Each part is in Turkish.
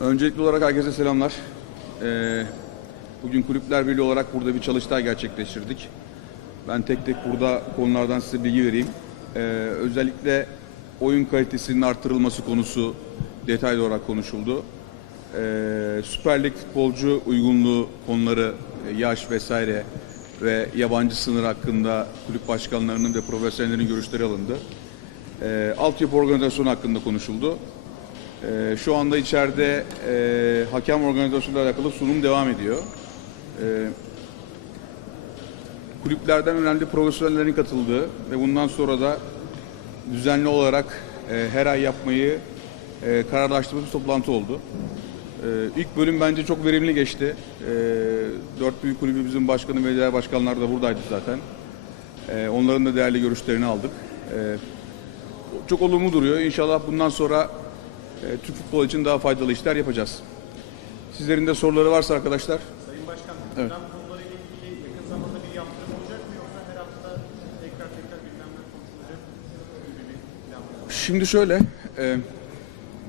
Öncelikli olarak herkese selamlar. Ee, bugün Kulüpler Birliği olarak burada bir çalıştay gerçekleştirdik. Ben tek tek burada konulardan size bilgi vereyim. Ee, özellikle oyun kalitesinin artırılması konusu detaylı olarak konuşuldu. Ee, Süper Lig futbolcu uygunluğu konuları, e, yaş vesaire ve yabancı sınır hakkında kulüp başkanlarının ve profesyonellerin görüşleri alındı. Ee, altyapı organizasyonu hakkında konuşuldu. Ee, şu anda içeride e, hakem organizasyonuyla alakalı sunum devam ediyor. Ee, kulüplerden önemli profesyonellerin katıldığı ve bundan sonra da düzenli olarak e, her ay yapmayı e, kararlaştırdığımız bir toplantı oldu. Ee, ilk bölüm bence çok verimli geçti. Ee, dört büyük kulübümüzün başkanı ve diğer başkanlar da buradaydı zaten. Ee, onların da değerli görüşlerini aldık. Ee, çok olumlu duruyor. İnşallah bundan sonra e, Türk futbol için daha faydalı işler yapacağız. Sizlerin de soruları varsa arkadaşlar. Sayın Başkan, Evet. konularıyla ilgili yakın zamanda bir yaptırım olacak mı yoksa her hafta tekrar tekrar gündemler konuşulacak mı? Şimdi şöyle, e,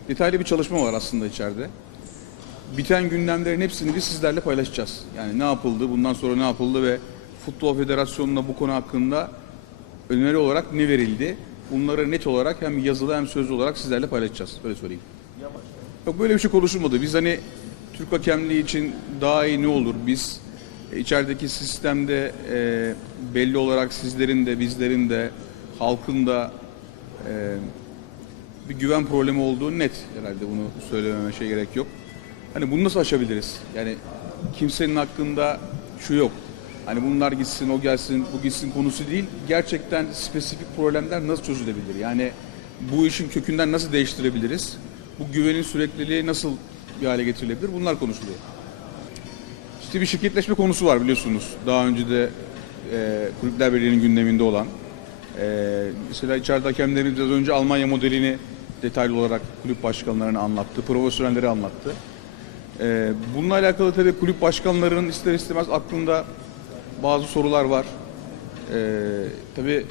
detaylı bir çalışma var aslında içeride. Biten gündemlerin hepsini biz sizlerle paylaşacağız. Yani ne yapıldı, bundan sonra ne yapıldı ve Futbol Federasyonu'na bu konu hakkında öneri olarak ne verildi? Bunları net olarak hem yazılı hem sözlü olarak sizlerle paylaşacağız. Böyle söyleyeyim. Yok böyle bir şey konuşulmadı. Biz hani Türk hakemliği için daha iyi ne olur? Biz e, içerideki sistemde e, belli olarak sizlerin de bizlerin de halkın da e, bir güven problemi olduğu net herhalde bunu söylememe şey gerek yok. Hani bunu nasıl aşabiliriz? Yani kimsenin hakkında şu yok. Hani bunlar gitsin, o gelsin, bu gitsin konusu değil. Gerçekten spesifik problemler nasıl çözülebilir? Yani bu işin kökünden nasıl değiştirebiliriz? Bu güvenin sürekliliği nasıl bir hale getirilebilir? Bunlar konuşuluyor. İşte bir şirketleşme konusu var biliyorsunuz. Daha önce de e, Kulüpler Birliği'nin gündeminde olan. E, mesela içeride hakemlerimiz biraz önce Almanya modelini detaylı olarak kulüp başkanlarına anlattı, profesyonelleri anlattı. E, bununla alakalı tabii kulüp başkanlarının ister istemez aklında bazı sorular var. E, tabii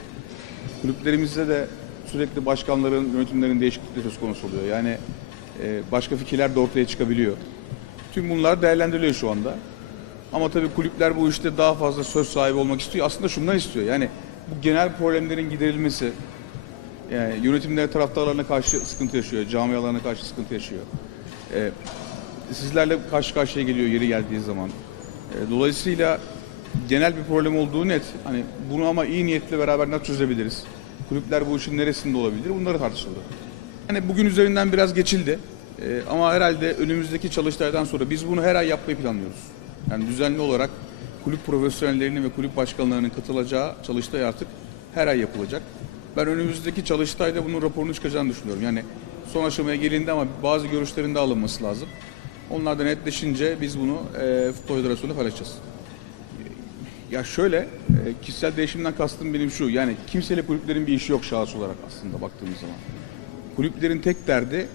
kulüplerimizde de sürekli başkanların, yönetimlerin değişiklikleri söz konusu oluyor. Yani e, başka fikirler de ortaya çıkabiliyor. Tüm bunlar değerlendiriliyor şu anda. Ama tabii kulüpler bu işte daha fazla söz sahibi olmak istiyor. Aslında şundan istiyor. Yani bu genel problemlerin giderilmesi, yani yönetimler taraftarlarına karşı sıkıntı yaşıyor, camialarına karşı sıkıntı yaşıyor. Ee, sizlerle karşı karşıya geliyor yeri geldiği zaman. Ee, dolayısıyla genel bir problem olduğu net. Hani bunu ama iyi niyetle beraber nasıl çözebiliriz? Kulüpler bu işin neresinde olabilir? Bunları tartışıldı. Yani bugün üzerinden biraz geçildi. Ee, ama herhalde önümüzdeki çalıştaydan sonra biz bunu her ay yapmayı planlıyoruz. Yani düzenli olarak kulüp profesyonellerinin ve kulüp başkanlarının katılacağı çalıştay artık her ay yapılacak. Ben önümüzdeki çalıştayda bunun raporunu çıkacağını düşünüyorum. Yani son aşamaya gelindi ama bazı görüşlerin de alınması lazım. Onlar da netleşince biz bunu e, Futbol Federasyonu'na paylaşacağız. Ya şöyle, e, kişisel değişimden kastım benim şu. Yani kimseyle kulüplerin bir işi yok şahıs olarak aslında baktığımız zaman. Kulüplerin tek derdi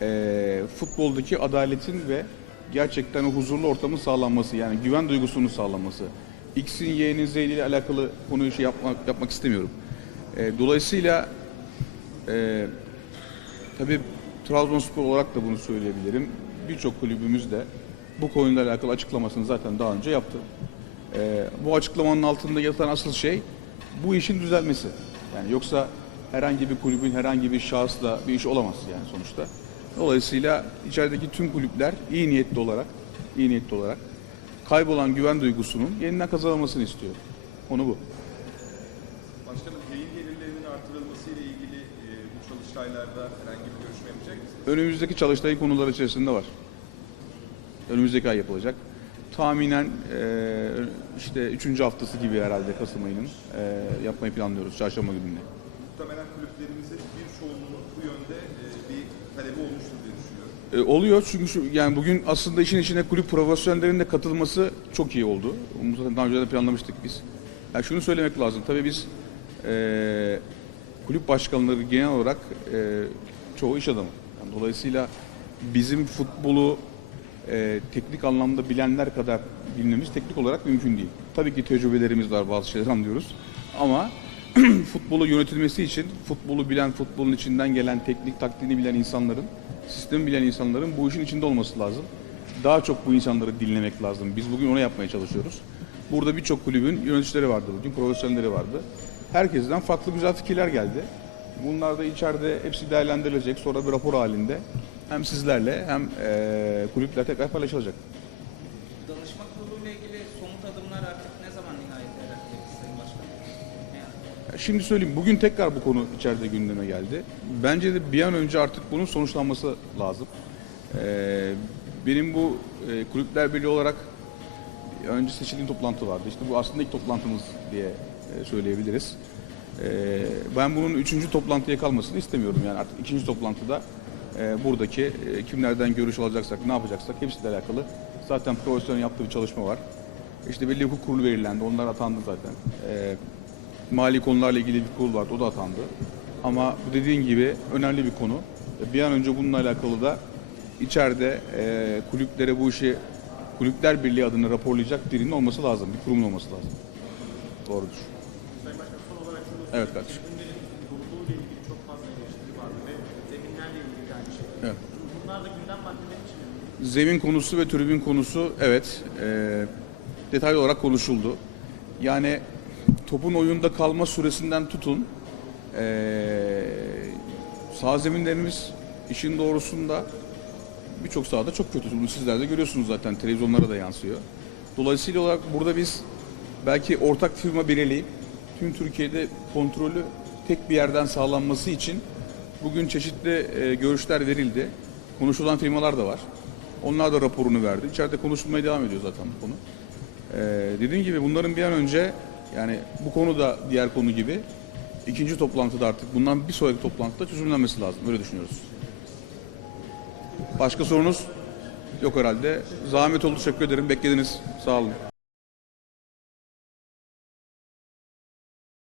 e, futboldaki adaletin ve gerçekten o huzurlu ortamın sağlanması. Yani güven duygusunun sağlanması. X'in, Y'nin, Z'nin ile alakalı konuyu şey yapmak, yapmak istemiyorum. E, dolayısıyla e, tabii Trabzonspor olarak da bunu söyleyebilirim. Birçok kulübümüz de bu konuyla alakalı açıklamasını zaten daha önce yaptı. Ee, bu açıklamanın altında yatan asıl şey bu işin düzelmesi. Yani yoksa herhangi bir kulübün herhangi bir şahısla bir iş olamaz yani sonuçta. Dolayısıyla içerideki tüm kulüpler iyi niyetli olarak, iyi niyetli olarak kaybolan güven duygusunun yeniden kazanılmasını istiyor. Konu bu. Başkanım yayın gelirlerinin artırılması ile ilgili e, bu çalıştaylarda herhangi bir görüşme yapacak mısınız? Önümüzdeki çalıştay konuları içerisinde var. Önümüzdeki ay yapılacak. Tahminen e, işte üçüncü haftası gibi herhalde Kasım ayının e, yapmayı planlıyoruz çarşamba gününe. Muhtemelen kulüplerimizin bir çoğunluğu bu yönde e, bir talebi olmuştur diye düşünüyorum. E, oluyor çünkü şu, yani bugün aslında işin içine kulüp profesyonellerinin de katılması çok iyi oldu. Onu zaten daha önce de planlamıştık biz. Yani şunu söylemek lazım. Tabii biz e, kulüp başkanları genel olarak e, çoğu iş adamı. Yani dolayısıyla bizim futbolu e, teknik anlamda bilenler kadar bilmemiz teknik olarak mümkün değil. Tabii ki tecrübelerimiz var, bazı şeyler anlıyoruz. Ama futbolu yönetilmesi için futbolu bilen, futbolun içinden gelen teknik taktiğini bilen insanların sistemi bilen insanların bu işin içinde olması lazım. Daha çok bu insanları dinlemek lazım. Biz bugün onu yapmaya çalışıyoruz. Burada birçok kulübün yöneticileri vardı bugün, profesyonelleri vardı. Herkesten farklı güzel fikirler geldi. Bunlar da içeride hepsi değerlendirilecek. Sonra bir rapor halinde hem sizlerle hem eee kulüpler tekrar paylaşılacak. Danışma kuruluyla ilgili somut adımlar artık ne zaman nihayete erecek Sayın Başkanım? Yani? Şimdi söyleyeyim, bugün tekrar bu konu içeride gündeme geldi. Bence de bir an önce artık bunun sonuçlanması lazım. Ee, benim bu e, Kulüpler Birliği olarak önce seçildiğim toplantı vardı. İşte bu aslında ilk toplantımız diye e, söyleyebiliriz. Ee, ben bunun üçüncü toplantıya kalmasını istemiyorum. Yani artık ikinci toplantıda e, buradaki e, kimlerden görüş alacaksak, ne yapacaksak hepsiyle alakalı zaten profesyonel yaptığı bir çalışma var. İşte belli hukuk kurulu belirlendi. Onlar atandı zaten. Ee, mali konularla ilgili bir kurul vardı. O da atandı. Ama bu dediğin gibi önemli bir konu. Bir an önce bununla alakalı da içeride e, kulüplere bu işi Kulüpler Birliği adına raporlayacak birinin olması lazım. Bir kurumun olması lazım. Doğrudur. Sayın Başkan son olarak şunu Evet kardeşim. tribünlerin doluluğuyla ilgili çok fazla eleştiri vardı ve zeminlerle ilgili de aynı şey. Evet. Bunlar da gündem maddeleri için mi? Zemin konusu ve tribün konusu evet e, detaylı olarak konuşuldu. Yani topun oyunda kalma süresinden tutun e, sağ zeminlerimiz işin doğrusunda birçok sahada çok kötü. Bunu sizler de görüyorsunuz zaten televizyonlara da yansıyor. Dolayısıyla olarak burada biz belki ortak firma belirleyip tüm Türkiye'de kontrolü tek bir yerden sağlanması için bugün çeşitli e, görüşler verildi. Konuşulan firmalar da var. Onlar da raporunu verdi. İçeride konuşulmaya devam ediyor zaten bu konu. Ee, dediğim gibi bunların bir an önce yani bu konu da diğer konu gibi ikinci toplantıda artık bundan bir sonraki toplantıda çözümlenmesi lazım. Öyle düşünüyoruz. Başka sorunuz yok herhalde. Zahmet oldu. Teşekkür ederim. Beklediniz. Sağ olun.